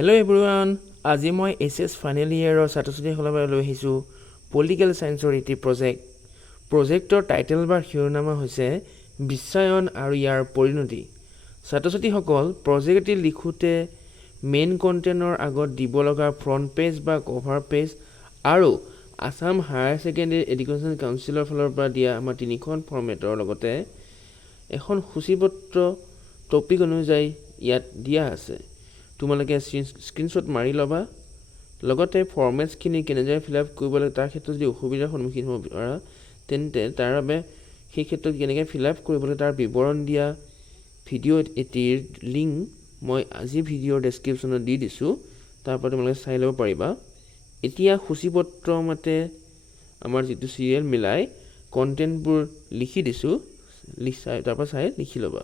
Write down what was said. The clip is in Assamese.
Hello everyone, আজি মই এছএছ ফাইনেল ইয়েৰৰ ছাত্ৰ-ছাত্ৰীসকলৰ বাবে লৈ আহিছোঁ পলিটিকেল সায়েন্সৰ এটি প্ৰজেক্টৰ টাইটেল বা শিৰোনামা হৈছে বিশ্বায়ন আৰু ইয়াৰ পৰিণতি। ছাত্ৰ-ছাত্ৰীসকল প্ৰজেক্ট এটি লিখোতে মেইন কন্টেন্টৰ আগত দিব লগা ফ্ৰন্ট পেজ বা কভাৰ পেজ আৰু আসাম হায়াৰ ছেকেণ্ডাৰী এডুকেশ্যন কাউন্সিলৰ ফালৰ পৰা দিয়া আমাৰ তিনিখন ফৰ্মেটৰ লগতে এখন সূচীপত্ৰ টপিক অনুযায়ী ইয়াত দিয়া আছে। তোমালোকে স্ক্ৰীনশ্বট মাৰি ল'বা, লগতে ফৰ্মেটছখিনি কেনেদৰে ফিলআপ কৰিব লাগে তাৰ ক্ষেত্ৰত যদি অসুবিধাৰ সন্মুখীন হ'ব পাৰা তেন্তে তাৰ বাবে সেই ক্ষেত্ৰত কেনেকৈ ফিলআপ কৰিবলৈ তাৰ বিৱৰণ দিয়া ভিডিঅ' এটিৰ লিংক মই আজি ভিডিঅ'ৰ ডেছক্ৰিপশ্যনত দি দিছোঁ, তাৰ পৰা তোমালোকে চাই ল'ব পাৰিবা। এতিয়া সূচীপত্ৰ মতে আমাৰ যিটো চিৰিয়েল মিলাই কণ্টেণ্টবোৰ লিখি দিছোঁ, তাৰ পৰা চাই লিখি ল'বা।